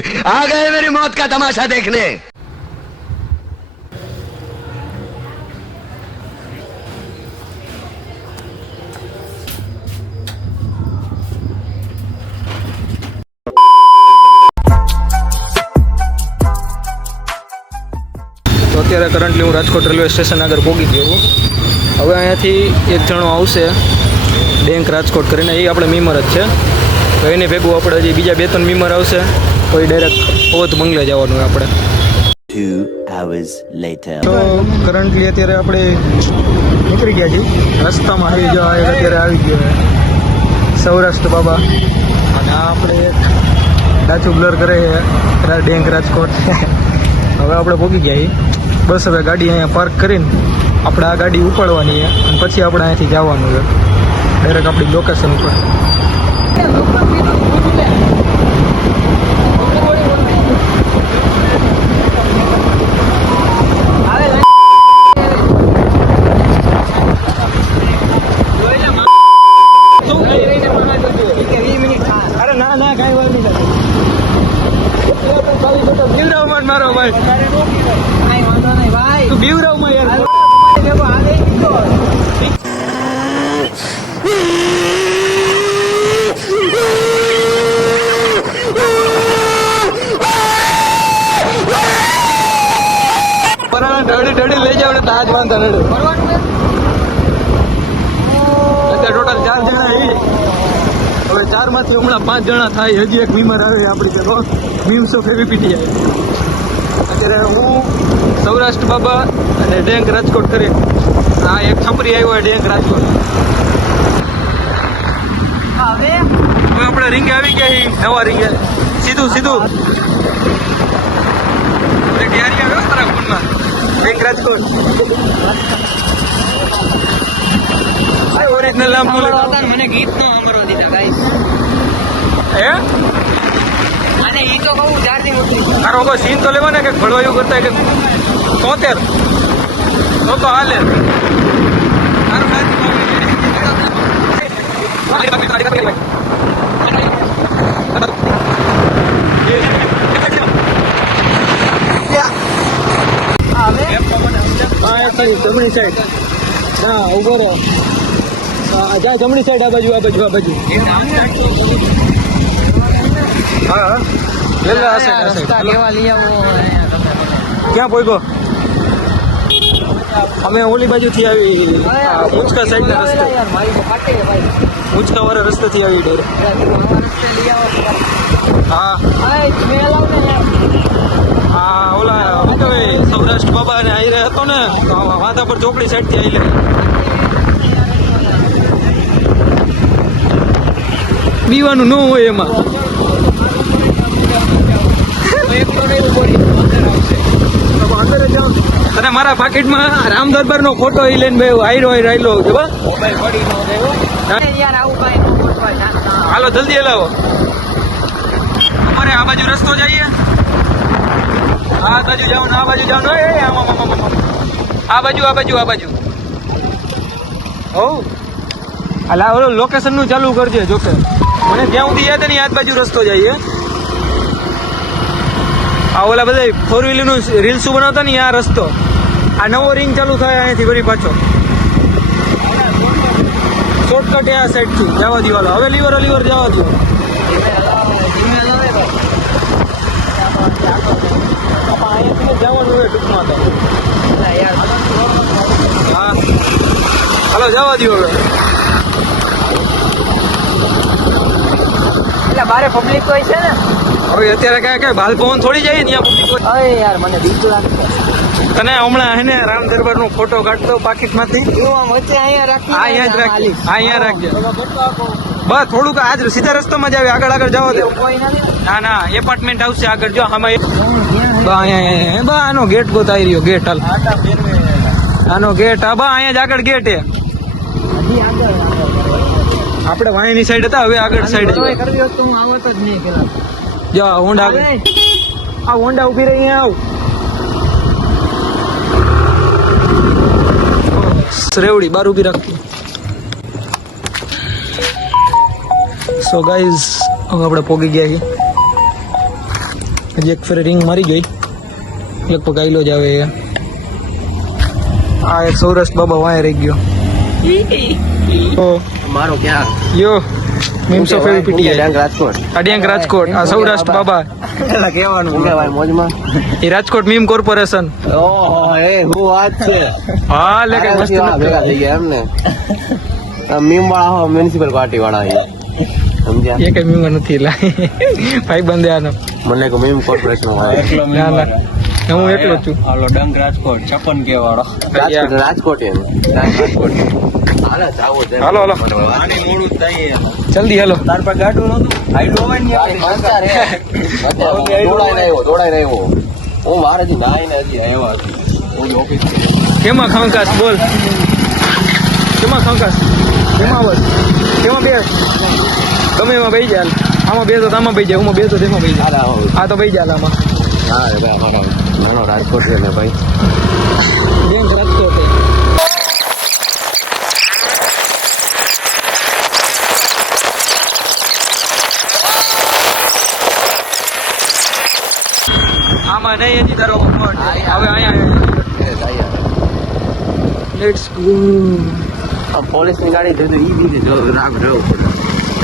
आ गए मेरी मौत का तमाशा देखने। તો અત્યારે કરન્ટલી હું રાજકોટ રેલવે સ્ટેશન આગળ પહોંચી ગયો છું. હવે અહીંયાથી એક જણો આવશે બેંક રાજકોટ કરીને, એ આપણે મીમર જ છે. તો એને ભેગું આપણે હજી બીજા 2-3 મીમર આવશે તો એ ડાયરેક્ટ ઓત બંગલે જવાનું આપણે. 2 hours later. તો કરન્ટલી અત્યારે આપણે નીકળી ગયા છીએ. રસ્તામાં આવી જવા અત્યારે આવી ગયો સૌરાષ્ટ્ર બાબા, અને આ આપણે ડાચું બ્લર કરે છે બેંક રાજકોટ. હવે આપણે પહોંચી ગયા છીએ. બસ હવે ગાડી અહીંયા પાર્ક કરીને આપણે આ ગાડી ઉપાડવાની છે અને પછી આપણે અહીંયાથી જવાનું છે ડાયરેક્ટ આપણી લોકેશન ઉપર. અરે ના ના કાંઈ વાત નહીં. બીવરાવમાં મારો ભાઈ, તું બીવરાવમાં યાર. ઢડી લઈ જાવ ને તાજ બાંધતા નડે. અત્યારે ટોટલ 4 જણા આવી. હવે 4 માંથી હમણાં 5 જણા થાય. હજી એક મીમર આવે આપણી ભેગો, મીમસો ફેવી પીટી આવે. અત્યારે હું સૌરાષ્ટ્ર બાબા અને ડેંક રાજકોટ કરી. હા, એક છપરી આવ્યો ડેંક રાજકોટ. હવે આપણે રીંગે આવી ગયા, નવા રીંગે સીધું ડિયારી આવ્યો તારા ફોનમાં બેંક રાજકોટ. ઓરિજિનલ નામ બોલે. મને ગીત નો સાંભળવા દીધા ગાઈસ. હે અને ઈ તો કહું ચાર્જિંગ ઉતરી. તારો કોઈ સીન તો લેવા ને કે ભળવાયું કરતા કે 73 તો હાલે. જમણી સાઈડ હા ઉભો રહો. જા જમણી સાઈડ, આ બાજુ. હા લેવા લઈ આવો. ક્યાં પોઈગો? અમે ઓલી બાજુથી આવી, મુચકા સાઈડ ના રસ્તે, મુચકા વાળા રસ્તેથી આવી ડાયરેક્ટ. હા ઓલા શું કહેવાય સૌરાષ્ટ્ર બાબા ને આવી રહ્યા હતો ને, માથા પર ચોકડી સાઈડ થી આવી લે. પીવાનું ન હોય એમાં. તને મારા પાકીટમાં રામ દરબાર નો ફોટો ઈ લઈને બે આયરો છે. હાલો જલ્દી હલાવો. અમારે આ બાજુ રસ્તો જઈએ, આ બાજુ જવાનું, આ બાજુ જવાનું. આ બાજુ હો અલા ઓલો લોકેશન નું ચાલુ કરજે. જોકે મને જ્યાં સુધી યાદ નહીં, આ બાજુ રસ્તો જઈએ. આ ઓલા બધા 4 વ્હીલર નું રીલ્સ બનાવતા ને આ રસ્તો. આ નવો રિંગ ચાલુ થાય અહીંયાથી વળી પાછો શોર્ટકટ આ સાઈડ થી જવા દીવાલો. હવે લીવર જવા દો. જવાનું હોય ટૂંકમાં તો. હા હાલો જવા દો હવે. એટલે બારે પબ્લિક હોય છે ને. હવે અત્યારે કઈ બાલભવન થોડી જાય ને પબ્લિક. અરે યાર મને બીક લાગે. તને હમણાં હે ને રામ દરબાર નો ફોટો કાઢતો પાકીટ માંથી. અહીંયા રાખજે. બસ થોડુંક આજ સીધા રસ્તામાં જ આવે, આગળ જવા દે. ના એપાર્ટમેન્ટ આવશે આગળ. જો આમાં આનો ગેટ ગોતાઈ રહ્યો. ગેટ હાલ આનો ગેટ. હા બા અહીંયા જ આગળ ગેટ હે. આપણે વાયની સાઈડ હતા, હવે આગળ સાઈડ જો હોન્ડા. આ હોન્ડા ઉભી રહી, અહીંયા આવ. રેવડી બાર ઉભી રાખતી. સો ગાઈઝ હવે આપણે પોગી ગયા છીએ. હજી એક ફેર રિંગ મારી ગઈ લગભગ આઈલો જ આવે. આ એક સૌરાષ્ટ્ર બાબા વાય રહી ગયો. મારો ક્યાં યો મીમ્સ ઓફ એવી રાજકોટ અડિયાંગ રાજકોટ. આ સૌરાષ્ટ્ર બાબા પેલા કહેવાનું કહેવાય મોજમાં એ રાજકોટ મીમ કોર્પોરેશન. ઓહો એ હું વાત છે હા લે કે મસ્ત ભેગા થઈ ગયા એમ ને મીમ વાળા મ્યુનિસિપલ પાર્ટી વાળા સમજ્યા એ કઈ મીમ નથી લા ભાઈ બંધ આનો મને કે મીમ કોર્પોરેશન ના ના હું એકલો જ છું. હાલો ડંગ રાજકોટ 56 કે વાળો રાજકોટ એમ રાજકોટ હાલો જાવો છે હાલો હાલો આની મોડું થાય જલ્દી હાલો. તાર પર ગાડું નતું હાઈડો હોય ને દોડાઈ રહ્યો હું મારે હજી નાઈને હજી આવ્યા હું ઓફિસ કેમાં ખંકાસ બોલ કેમાં ખંકાસ કેમાં બોલ કેમાં બે ગમે એમાં બેસી જાય. આમાં બેસો તો આમાં બેસી જાય હું બેસો તેમાં બેસી જાય. આ તો બેસી જાય આમાં. હા અમારા નાનો રાજકોટ છે ને ભાઈ બેંક રાજકોટ છે. આમાં નહીં હજી તારો હવે અહીંયા લેટ્સ ગો. પોલીસની ગાડી જોઈ ઈ દીધી જો રાગ રહેવું પડે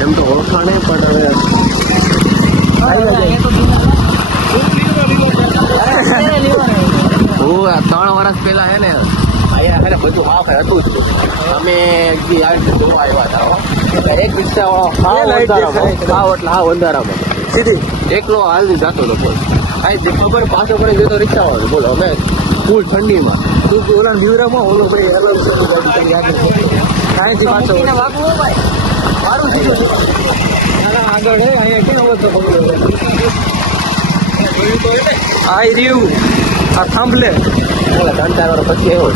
એમ તો ઓળખાણ નહીં પણ હવે હું 3 વર્ષ પહેલા હે ને અહીંયા હે ને બધું માફ હતું જ અમે આવી જોવા આવ્યા હતા એક રિક્ષા વાળો હાવ અંધારામાં સીધી એકલો હાલથી જતો હતો બોલ આ ખબર પાછો કરી જતો રિક્ષા વાળો બોલો અમે ફૂલ ઠંડીમાં તું ઓલા દીવરામાં ઓલો ભાઈ અલગ કાંઈથી પાછો મારું સીધું આગળ હે અહીંયા કેમ હતો આ રહ્યું આ થાંભલે 3-4 વર્ષ પછી એવો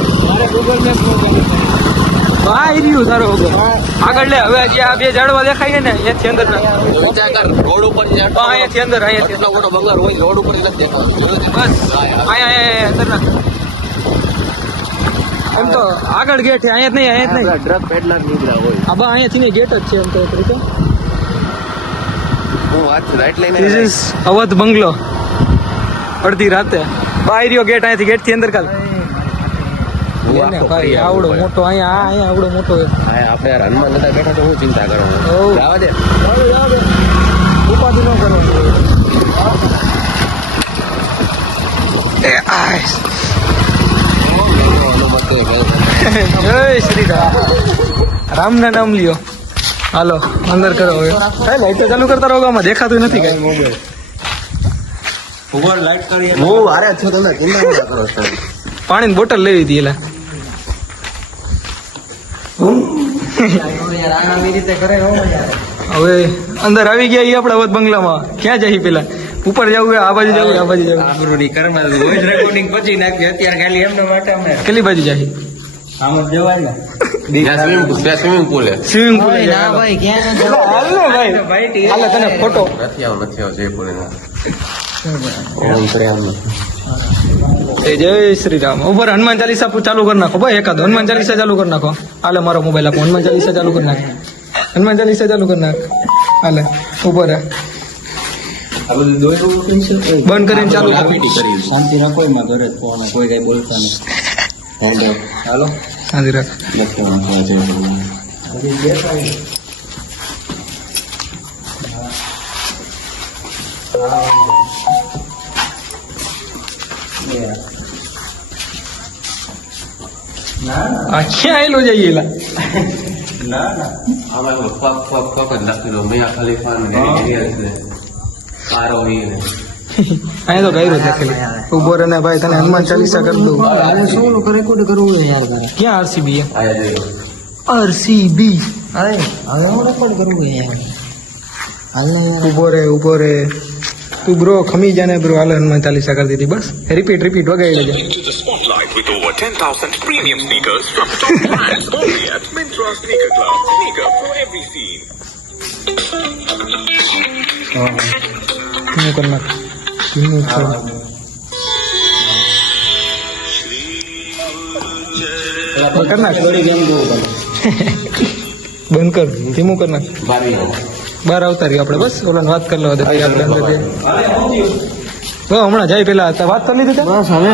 આ રહ્યું તારો આગળ લે હવે જે આ બે ઝાડવા દેખાય છે ને અહીંયાથી અંદર વિચાર કર રોડ ઉપર અહીંયાથી અંદર અહીંયાથી એટલો મોટો બંગર હોય રોડ ઉપર નથી દેખાતો બસ અહીંયા અંદર નાખ. એમ તો આગળ ગેટ છે અહીંયા જ નહીં અહીંયા જ નહીં ટ્રક પેડલર નીકળ્યા હોય આ બા અહીંયાથી ને ગેટ જ છે એમ તો એક રીતે. હું વાત રાઈટ લઈને ધીસ ઇઝ અવધ બંગલો અડધી રાતે બાયરીઓ ગેટ અહીંયાથી ગેટ થી અંદર કાલ ભાઈ આવડો મોટો અહીંયા આવડો મોટો આપણે યાર હનુમાન દાદા બેઠા તો હું ચિંતા કરવાનું જવા દે ઉપાધિ ન કરવાની. જય શ્રી રામ રામ ના નામ લ્યો. હાલો અંદર કરો હવે કઈ લાઈટ ચાલુ કરતા રહો આમાં દેખાતું નથી કઈ. ઉપર લાઈટ કરી હું હારે છું તમે ચિંતા ન કરો સાહેબ પાણીની બોટલ લેવી હતી એલા હવે અંદર આવી ગયા આપડા અવધ બંગલામાં. ક્યાં જાય પેલા ઉપર જવું આ બાજુ જવું આ બાજુ જવું આબરૂની કરમાં વોઇસ રેકોર્ડિંગ પછી નાખી અત્યારે ખાલી એમનો માટે અમે કેટલી બાજુ જાય આમ જ જવાય સ્વિમિંગ પુલ સ્વિમિંગ પુલ હાલે તને ફોટો નથી આવો જયપુર ઓમ પ્રેમ જય શ્રી રામ. ઉપર હનુમાન ચાલીસા ચાલુ કરી નાખો ભાઈ એકાદ હનુમાન ચાલીસા ચાલુ કરી નાખો. હાલે મારો મોબાઈલ આપો હનુમાન ચાલીસા ચાલુ કરી નાખ હનુમાન ચાલીસા ચાલુ કરી નાખ. હાલે ઉપર બંધ કરીને ચાલુ શાંતિ રાખો એમાં ઘરે જ ફોન કોઈ કઈ બોલતા નહીં. હાલો શાંતિ રાખ. આ ક્યાં આવેલો જઈએ એલા આમાં પગ જ નાખી દો મિયા ખલીફા ને પારો વીર અહીંયા તો ગયું લખેલું ઉભો રહે ને ભાઈ તને હનુમાન ચાલીસા કરી દઉં. શું રેકોર્ડ કરવું યાર ક્યાં આરસીબી આયા જોઈ આરસીબી હવે હું રેકોર્ડ કરવું યાર ઉભો રે તું બ્રો ખમી જાને બ્રો હાલ હનુમાન ચાલીસા કરી દીધી બસ રિપીટ વગાડી લેજે. Into the spotlight with over 10,000 premium sneakers from top brands only at Mintra Sneaker Club. Sneaker for every scene. ધીમું કરી નાખ ધીમું કર. કર નાખ બંધ કર ધીમું કર નાખ બહાર આવતા રહ્યો આપણે બસ ઓલાને વાત કરી લો આપણે અંદર તો હમણાં જાય પેલા વાત કરી લીધી તે? બસ હવે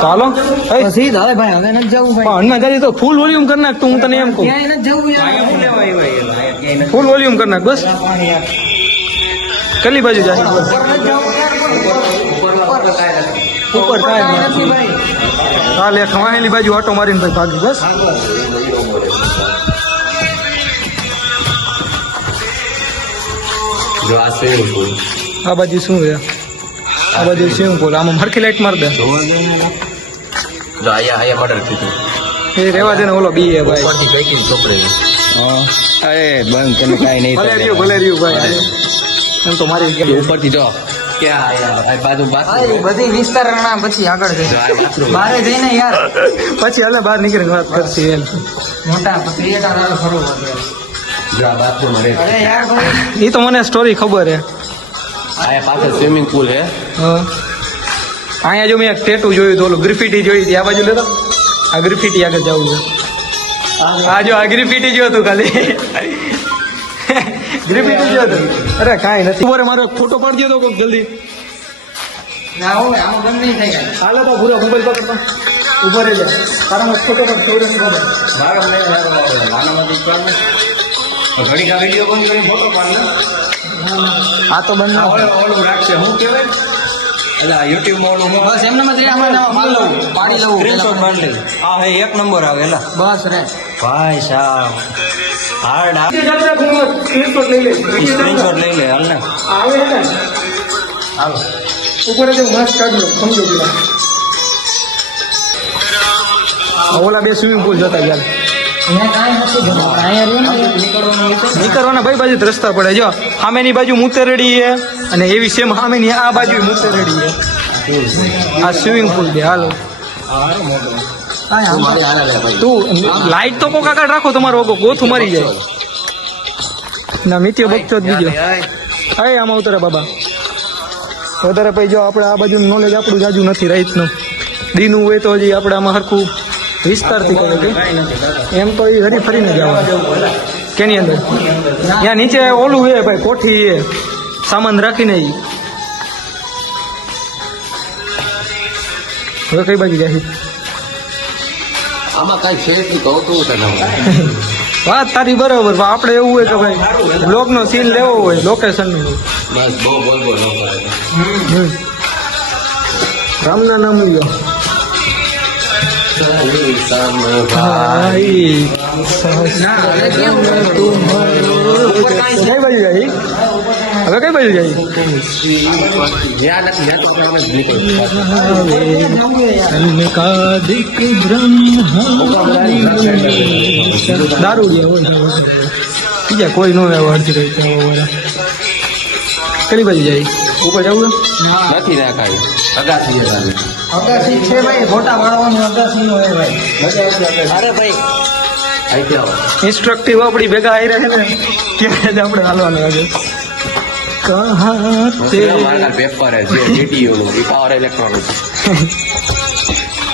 તો હાલો પછી હવે ભાઈ હવે નથી જવું ભાઈ હમણાં જાય તો ફૂલ વોલ્યુમ કરી નાખ તું, હું તને એમ કહું ક્યાંય નથી જવું યાર ફૂલ વોલ્યુમ કરી નાખ બસ. કેટલી બાજુ જાય ઉપર થાય નથી ભાઈ હાલ એક વાહેલી બાજુ ઓટો મારીને ભાઈ ભાગી બસ. જો આ સ્વિમિંગ પુલ આ બાજુ શું છે? આ બાજુ સ્વિમિંગ પુલ. આમાં હરખી લાઈટ માર દે. જો અહીંયા મર્ડર થયું એ રેવા દે ને, ઓલો બી હે ભાઈ. ઉપરથી ગઈ હતી છોકરી અરે બંધ તને કાંઈ નહીં ભલે રહ્યું ભાઈ. એમ તો મારી ગયા. ઉપરથી જો ક્યાં આ બાજુ બધી વિસ્તારના પછી આગળ જઈ બારે જઈને યાર પછી હાલે બહાર નીકળીને વાત કરશી એમ. મોટા ક્રિએટર ફરવું જો આ બાથરૂમ રહે અરે યાર ભાઈ એ તો મને સ્ટોરી ખબર હે. આ પાછળ સ્વિમિંગ પુલ હે હા. અહીંયા જો મેં એક ટેટુ જોયું હતું, ઓલું ગ્રિફિટી જોઈ હતી. આ બાજુ લેતો આ ગ્રિફિટી આગળ જવું છે. આ જો આ ગ્રિફિટી જોયું હતું ખાલી. ગ્રિફિટી જોયું હતું. અરે કાંઈ નથી. ઉપર મારો ફોટો પાડી દો કોક જલ્દી. ના હોય આમાં બંધ નહીં થઈ ગયા હાલો તો પૂરો મોબાઈલ પકડતો ઉપર જ તારો ફોટો પર ચોરસ ખબર. ઘડી કા વિડીયો બંધ કરી ફોટો પાડ આ તો બંધ ના હોય. ઓલું રાખશે હું કહેવાય એટલે યુટ્યુબ માં ઓલું બસ એમને મત આમાં પાડી લઉં સ્ક્રીનશોટ માંડી લે. આ હે એક નંબર આવે એલા બસ રે ભાઈ સાહેબ હાર્ડ આ સ્ક્રીનશોટ લઈ લે. સ્ક્રીનશોટ લઈ લે હાલ ને આવે ને હાલો ઉપર જ મસ્ત કાઢ લો સમજો પેલા. ઓલા બે સ્વિમિંગ પુલ જતા યાર. અહીંયા કાંઈ નથી જમા અહીંયા રહ્યું ને નીકળવાનું હોય તો નીકળવાના ભાઈ બાજુ જ રસ્તા પડે. જો સામેની બાજુ મુતેરડી છે અને એવી સેમ સામેની આ બાજુ મુતેરડી છે. આ સ્વિમિંગ પુલ છે. હાલો તું લાઈટ તો કોક આગળ રાખો, તમારો ઓગો ગોથું મારી જાય. ના મિત્યો બગચો જ બીજો. હા આમાં ઉતરે બાબા વધારે પછી જો આપણે આ બાજુ નોલેજ આપણું જાજુ નથી રાઈતનું. દીનું હોય તો હજી આપણે આમાં હરખું વિસ્તારથી કરે કે એમ તો એ હરી ફરીને જવાનું. કેની અંદર ત્યાં નીચે ઓલું છે ભાઈ, કોઠી છે સામાન રાખીને. ઈ હવે કઈ બાજુ જાય? આમાં કઈ છે જ કહું તું તને વાત તારી બરાબર. પણ આપણે એવું હોય કે ભાઈ બ્લોગનો સીન લેવો હોય લોકેશન બસ બહુ બોલ બોલ ન કરે રામના નામ લ્યો ભાઈ. કઈ બાજુ જાય હવે? કઈ બાજુ જાય? જ્યાં નથી જ્યાં તો આપણે જ નીકળ્યું દારૂ બીજા કોઈ નો અડધી રહી. કઈ બાજુ જાય? ઉપર જવું નથી રહ્યા કાંઈ અગાસી અગાસી છે ભાઈ ફોટા પાડવાનું અગાસી હોય ભાઈ અરે ભાઈ અહીંથી આવો ઇન્સ્ટ્રક્ટિવ આપણી ભેગા આવી રહ્યા છે ને ત્યારે જ આપણે હાલવાનું લાગે. મારા પેપર છે જીટીયુ નું પાવર ઇલેક્ટ્રોનિક્સ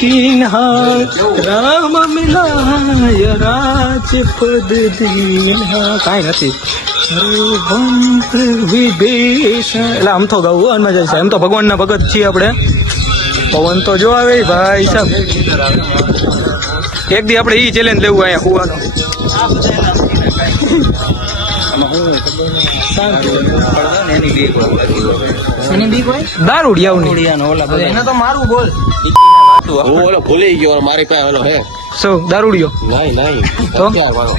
કિન હાથ રામ મિલાય રાજપદ દીના. કાંઈ નથી. એટલે આમ તો ગાવું અનમાં જાય છે. એમ તો ભગવાનના ભગત છીએ આપણે. પવન તો જો આવે ભાઈ સાહેબ. એક દી આપણે ઈ ચેલેન્જ લેવું અહીંયા કુવાનો. એની બીક હોય દારૂડિયાઓની. એને તો મારું બોલ હું ઓલો ભૂલી ગયો મારી પાસે ઓલો હે શું દારૂડિયો? નહીં તો? ક્યાં વાળો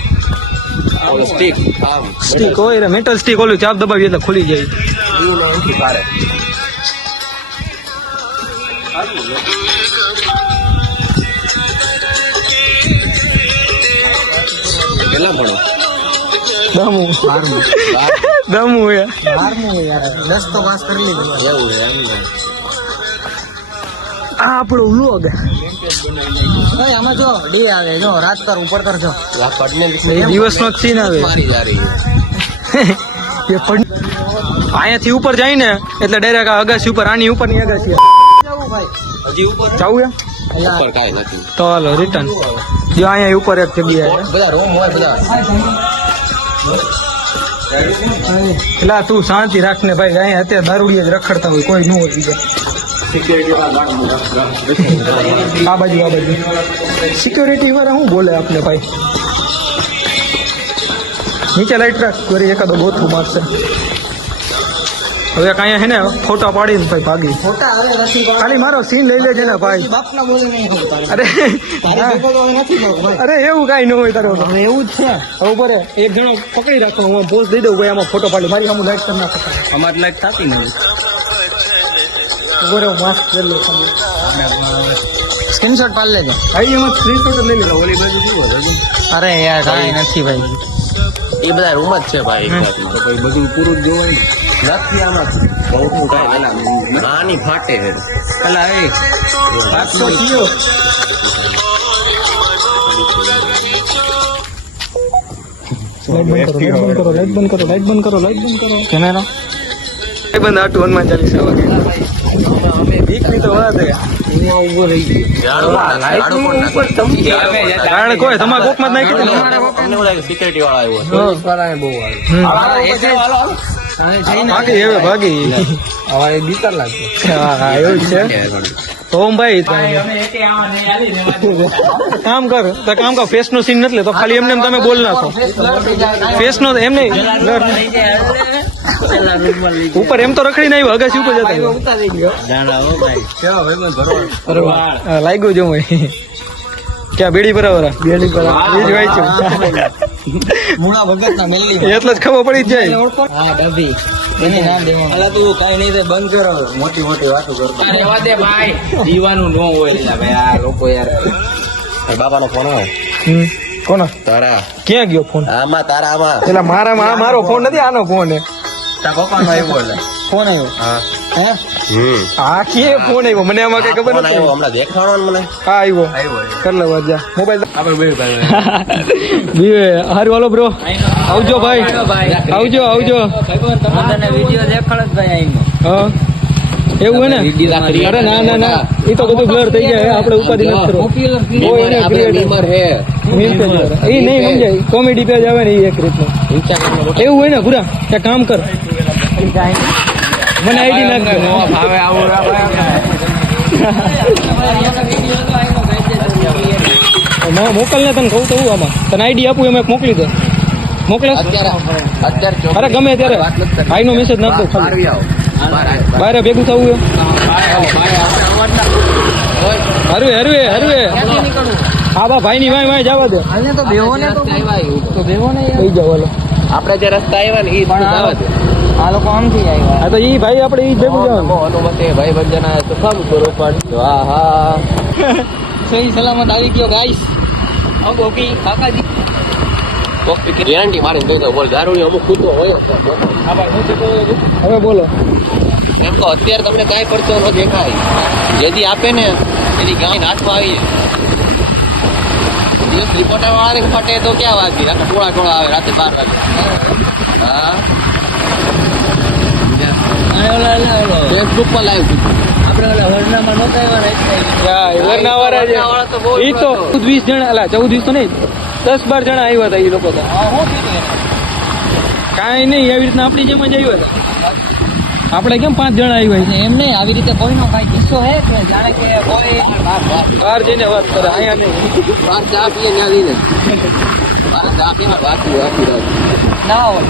ઓલો સ્ટીક આમ સ્ટીક હોય મેટલ સ્ટીક, ઓલું ચાપ દબાવી એટલે ખુલી જાય. પારે કેટલા ભણો દમું યાર. 12 યાર 10 તો પાસ કરી લીધું એવું છે એમ ને આ આપણો વ્લોગ. ભાઈ આમાં જો ડી આવે જો રાત કર ઉપર કર જો આ પડને એ દિવસનો જ સીન આવે. મારી જા રહી એ અહીંયાથી ઉપર જાય ને એટલે ડાયરેક્ટ આ અગાસી ઉપર, આની ઉપરની અગાસી જવું ભાઈ હજી ઉપર જવું એમ ઉપર કાંઈ નથી તો હાલો રિટર્ન. જો અહીંયા ઉપર એક જગ્યા છે. બધા રૂમ હોય બધા એટલે તું શાંતિ રાખ ને ભાઈ, અહીંયા અત્યારે દારૂડિયા જ રખડતા હોય, કોઈ ન હોય બીજા. આ બાજુ સિક્યોરિટી વાળા શું બોલે આપને ભાઈ? નીચે લાઈટ રાખ, વળી એકાદો ગોથું મારશે. હવે કાંઈ હે ને ફોટા પાડીને ભાઈ ભાગી. ખાલી મારો સીન લઈ લેજે ને ભાઈ. અરે એવું કાંઈ ન હોય તારો. એવું જ છે. હવે બરે એક જણો પકડી રાખો, હું પોઝ દઈ દઉં ભાઈ, આમાં ફોટો પાડી મારી આમ લાઈટ કરી નાખો. અમારે લાઈટ થતી નથી. બરે માસ્ક કરી લો. સ્ક્રીનશોટ પાડી લેજો. ભાઈ એમાં સ્ક્રીનશોટ લઈ લીધો. ઓલી બાજુ કેવો ભાઈ? અરે યાર કાંઈ નથી ભાઈ. એ બધા રૂમ જ છે ભાઈ. બધું પૂરું જ જોવાનું નથી આમાં બહુ કાંઈ નાની ફાટે છે. અલા એ 500 કિલો. લાઈટ બંધ કરો. કેમેરા બંધ આટું હનુમાન ચાલીસા વાગે. દીકરી તો વાત હે. કારણ કોઈ તમારા કોકમાં જ નાખી દીધું. સિક્યુરિટી વાળા આવ્યો. ભાગી હવે ભાગી. હવે બીતર લાગશે. હા એવું જ છે. તો ભાઈ કામ કર ફેસ નો સીન નથી લેતો, ખાલી એમને તમે બોલ નાખો. ફેસ નો એમ નહીં, ઉપર એમ તો રખડી નહીં આવ્યો, અગાસી ઉપર જતા લાગ્યું જો ક્યાં બેડી બરાબર મૂળા ભગત ના મેલી એટલે જ ખબર પડી જ જાય. હા ડભી એને નામ દેવાનું. અલા તું કાઈ નહીં તે બંધ કરો, મોટી વાતો કરતો. રહેવા દે ભાઈ, જીવાનું ન હોય એટલે ભાઈ આ લોકો યાર. બાબાનો ફોન આવે. કોનો? તારા ક્યાં ગયો ફોન? આમાં તારા આમાં એટલે મારો ફોન નથી, આનો ફોન હે. તારા પપ્પાનો આવ્યો એટલે ફોન આવ્યો. હા હે હા કે ફોન આવ્યો મને આમાં કઈ ખબર ફોન નથી. આવ્યો હમણાં દેખાડો ને મને. હા આવ્યો કર લે વાત જા મોબાઈલ આપણે બે હારું હાલો બ્રો આવજો ભાઈ આવજો તને વિડિયો દેખાડ જ ભાઈ આઈમાં. હા એવું હે ને? અરે ના એ તો બધું બ્લર થઈ જાય, આપણે ઉપાધિ નથી કરવો. એ નહીં સમજાય, કોમેડી પેજ આવે ને એ એક રીતનું એવું હોય ને. પૂરા ત્યાં કામ કર, મને આઈડી નાખ દે. મોકલ ને, તને કહું તો હું આમાં તને આઈડી આપું એમ એક મોકલી દે. મોકલે અરે ગમે ત્યારે ભાઈ નો મેસેજ નાખ દો. બારે ભેગું થવું એમ હરવે હા બા ભાઈ ની વાય જવા દે. થઈ જાવ હાલો. આપણે જે રસ્તા આવ્યા ને એ આ લોકો આમથી આવ્યા. હા તો ઈ ભાઈ આપણે ઈ ભેગું જવાનું. અનુમતિ ભાઈ બંધના સુખામ કરો પણ હા સહી સલામત આવી ગયો ગાઈસ. ગોપી કાકાજી ગેરંટી મારી દઈ દો. બોલ દારૂની અમુક ખૂટો હોય. હવે બોલો. એમ તો અત્યારે તમને કાંઈ પડતો ન દેખાય. જેથી આપે ને એની ગાય હાથમાં આવી દિવસ રિપોર્ટર વાળાને ફટે તો ક્યાં વાગી રાતે ટોળા આવે રાતે 12 વાગે. હા ફેસબુક પર લાઈવ આપણે ઓલા વરનામાં નહોતા આવ્યા તો બહુ 20 જણા 14-20 તો નહીં 10-12 જણા આવ્યા હતા એ લોકો તો. કાંઈ નહીં આવી રીતના આપણી જેમ જ આવ્યા હતા. આપણે કેમ 5 જણા આવ્યા છે એમ નહીં. આવી રીતે કોઈનો કાંઈ કિસ્સો હે કે જાણે કે કોઈ બહાર જઈને વાત કરે, અહીંયા નહીં. બાર ચા પીએ ત્યાં લઈને બાર ચા પીને વાંચી ના હોય.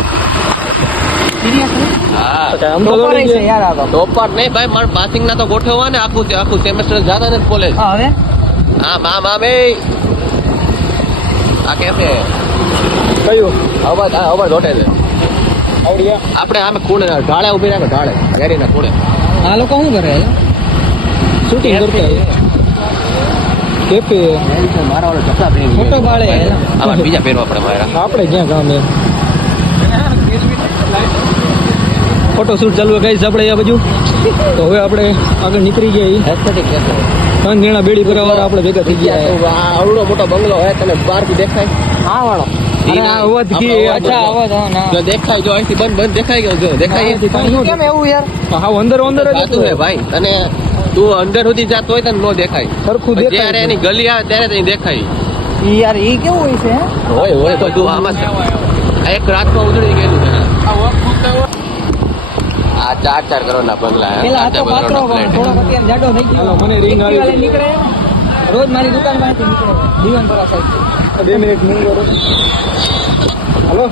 હા આમ તો દોડી ગયા. યાર આ તો ટોપર નહીં ભાઈ, મારે પાસિંગ ના તો ગોઠવવા ને આખું સેમેસ્ટર જતા ને કોલેજ. હવે હા બે આ કેમ છે કયું અવાજ દોટે છે. આવડિયા આપણે આમે ખૂણે ઢાળે ઉભી રાખો, ઢાળે ઘેરીના ખૂણે. આ લોકો શું કરે? શૂટિંગ કરતા કેપે મારા વાળો ચપલા ફોટો પાડે. આમાં બીજા પહેરવા પડે મારા. આપણે ક્યાં કામ એમ ફોટો શૂટ ચાલુ ગાઈસ આપણે આ બાજુ. તો હવે આપણે આગળ નીકળી ગયા. 3 જણા બેડી ભરાવાળા આપણે ભેગા થઈ ગયા. આવડો મોટો બંગલો હોય તને બહારથી દેખાય? હા વાળો અવાજ અચ્છા અવાજ ના જો દેખાય, જો અહીંથી બંધ દેખાય ગયો, જો દેખાય કેમ એવું યાર? હા અંદર જ જાતું હે ભાઈ. અને તું અંદર સુધી જાતો હોય તને ન દેખાય. સરખું જ્યારે દેખાય એની ગલી આવે ત્યારે તને દેખાય. ઈ યાર ઈ કેવું હોય છે? હોય તો તું આમાં એક રાતમાં ઉજળી ગયેલું છે. આ 4 કરોડના બંગલા હે. પેલા 4 હતો પાત્રો કરોડના પણ ફ્લેટ. થોડોક અત્યારે જાડો થઈ ગયો. હાલો, મને ring આવી Activa લઈને નીકળે રોજ મારી દુકાન માંથી નીકળે દીવાનપરા સાઈડ. 2 મિનિટ મૂંગો હાલો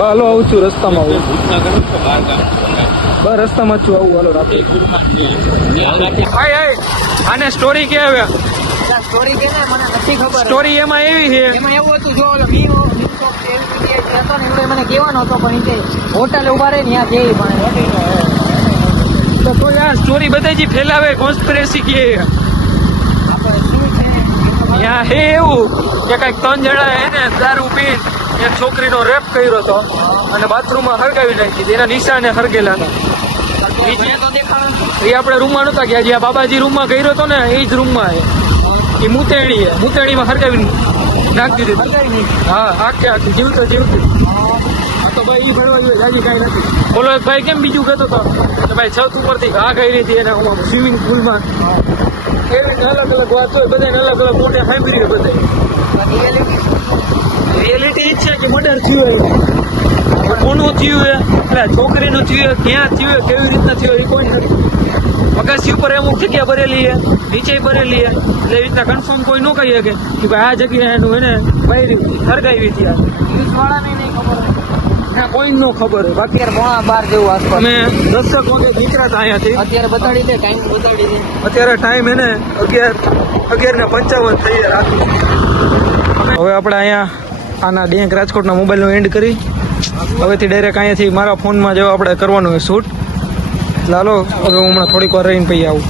હાલો આવું છું રસ્તામાં આવું બસ રસ્તામાં જ છું આવું હાલો રાખી આને સ્ટોરી કે આવે સ્ટોરી કે ને મને નથી ખબર. સ્ટોરી એમાં એવી છે એમાં એવું હતું જો ઓલો મીનો હતો ને એવડે મને કહેવાનો હતો પણ એ કે હોટલે ઉભા રહે ને ત્યાં જઈ પણ તો કોઈ આ સ્ટોરી બધાજી ફેલાવે કોન્સ્પિરેસી કે ત્યાં હે એવું કે કઈક 3 જણા હે ને દારૂ પી એક છોકરીનો રેપ કર્યો હતો અને બાથરૂમમાં હરગાવી નાખી હતી. એના નિશાને હરગેલા હતા એ આપણે રૂમમાં નહોતા ગયા જ્યાં બાબાજી રૂમમાં કર્યો હતો ને એ જ રૂમમાં એ મુતેણીમાં હરગાવી નાખી દીધી. હા આખી જીવતો જીવતી. તો ભાઈ એ ફરવા જોઈએ જાજી કાંઈ નથી. બોલો એક ભાઈ કેમ બીજું કહેતો હતો કે ભાઈ છત ઉપરથી ઘા કરી હતી એને સ્વિમિંગ પુલમાં. એવી રીતે અલગ અલગ વાત હોય બધાને અલગ અલગ મોટે સાંભળી બધા. રિયાલિટી જ છે કે મર્ડર થયું હોય કોનું થયું હોય એટલે છોકરીનું થયું હોય ક્યાં થયું હોય કેવી રીતના થયું હોય એ કોઈ નથી. અગાસી ઉપર અમુક જગ્યા ભરેલી છે નીચે ભરેલી છે એટલે એવી રીતના કન્ફર્મ કોઈ ન કહી શકે કે ભાઈ આ જગ્યાએ એનું એને બહાર હરગાવી હતી. ના કોઈ ન ખબર હોય. બાકી અત્યારે 11:30 જેવું આસપાસ અમે 10 વાગે નીકળ્યા અહીંયાથી. અત્યારે બતાડી દે ટાઈમ બતાડી દે. અત્યારે ટાઈમ એને 11:55 થઈ જાય રાત્રે. હવે આપણે અહીંયા આના ડેંક રાજકોટના મોબાઈલનો એન્ડ કરી હવેથી ડાયરેક્ટ અહીંયાથી મારા ફોનમાં જેવો આપણે કરવાનું હોય શૂટ. એટલે હાલો હવે હું હમણાં થોડીક વાર રહીને પછી આવું.